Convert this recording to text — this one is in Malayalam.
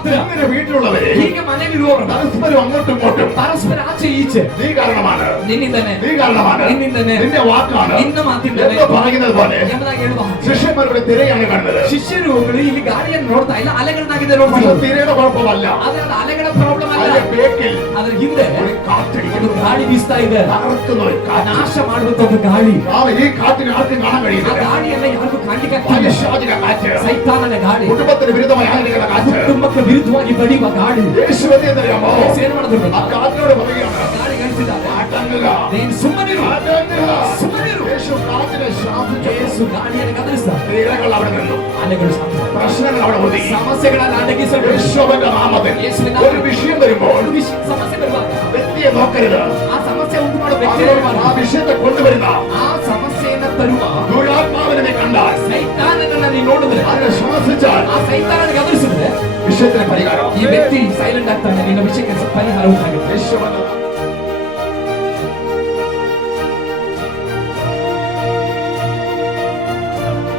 ಮಾತ್ರ ഇങ്ങനെ വീട്ടിലുള്ളവരെ ಹೀಗೆ ಮನೆಗಿರುವವರು പരസ്പരം അങ്ങോട്ടും ഇങ്ങോട്ടും ಪರಸ್ಪರ ಆಚೆ ಈಚೆ നീ കാരണമാണ് ನಿನ್ನಿಂದನೇ നീ കാരണമാണ് ನಿನ್ನಿಂದನೇ നിന്റെ വാക്കാണ് ನಿನ್ನ ಮಾತಿಂದನೇ എന്ന് പറയുന്നത് പോലെ ಎಂಬುದಾಗಿ ಹೇಳುವ ശിഷ്യന്മാരുടെ തിരയാണ് കാണുന്നത്. ಶಿಷ್ಯರುಗಳು ಇಲ್ಲಿ ಗಾಳಿಯನ್ನು ನೋಡ್ತಾ ಇಲ್ಲ, ಅಲೆಗಳನ್ನಾಗಿದೆ പക്ഷെ ನೋಡ್ತಾರೆ. തിരയുടെ കുഴപ്പമല്ല, ಆದ್ರೆ ಅದು ಅಲೆಗಳ ಪ್ರಾಬ್ಲಮ್ ಅಲ್ಲ, അതിന്റെ ബേക്കിൽ ಅದರ ಹಿಂದೆ ഒരു കാറ്റടിക്കുന്നു, ಒಂದು ಗಾಳಿ ಬೀಸ್ತಾ ಇದೆ, തകർക്കുന്ന ഒരു കാറ്റ്. ನಾಶ ಮಾಡುವಂತ ಒಂದು ಗಾಳಿ. ഈ കാറ്റിന് ആർക്കും കാണാൻ ಆ കഴിയുന്നില്ല. ಗಾಳಿಯನ್ನ ಯಾರಿಗೂ ಕಾಣ್ಲಿಕ್ಕೆ ಆಗ್ತಿಲ್ಲ. പൈശാചിക കാറ്റ്, ಸೈತಾನನ ಗಾಳಿ, കുടുംബത്തിന് വിരുദ്ധമായി ആയിരിക്കുന്ന കാറ്റ്, ಕುಟುಂಬಕ್ಕೆ ವಿರುದ್ಧವಾಗಿ ಬಡಿಯುವ ಗಾಳಿ. യേശു എന്നറിയാമോ? ಏನ್ ಮಾಡಿದ್ರು? ആ കാറ്റിനോട് പറയുകയാണ്, ಗಾಳಿ ಗಳಿಸಿದ್ದಾರೆ, അടങ്ങുക, ನೀನು ಸುಮ್ಮನಿರು, അടങ്ങുക. ಸುಮ್ಮನಿರು. യേശു കാറ്റിനെ ശാസിച്ചു. ಯೇಸು ಗಾಳಿಯನ್ನು ಗದರಿಸ್ತಾರೆ, തിരകൾ അവിടെ നിന്നു, ಅಲೆಗಳು ಶಾಂತ, പ്രശ്നങ്ങൾ അവിടെ ഒതുങ്ങി. ಸಮಸ್ಯೆಗಳನ್ನು ಅಡಗಿಸಲು യേശുവിന്റെ നാമത്തിൽ ഒരു വിഷയം വരുമ്പോൾ ಸಮಸ್ಯೆ ಬರುವಾಗ വ്യക്തിയെ നോക്കരുത്, ಆ ಸಮಸ್ಯೆ ಉಂಟು ಮಾಡುವ ವ್ಯಕ್ತಿ ആ വിഷയത്തെ കൊണ്ടുവരുന്ന ಆ ಸಮಸ್ಯೆಯನ್ನ ತರುವ ദുരാത്മാവിനെ നീ കണ്ടാൽ, ಸೈತಾನನನ್ನ ನೀನು ನೋಡಿದ್ರೆ, അതിനെ ശാസിച്ചാൽ ಆ ಸೈತಾನನ ಗದರಿಸಿದ್ರೆ വിഷയത്തിന് പരിഹാരം. ಈ ವ್ಯಕ್ತಿ ಸೈಲೆಂಟ್ ಆಗ್ತಾನೆ, ನಿನ್ನ ವಿಷಯಕ್ಕೆ ಪರಿಹಾರ ಉಂಟಾಗುತ್ತೆ. യേശുവിന്റെ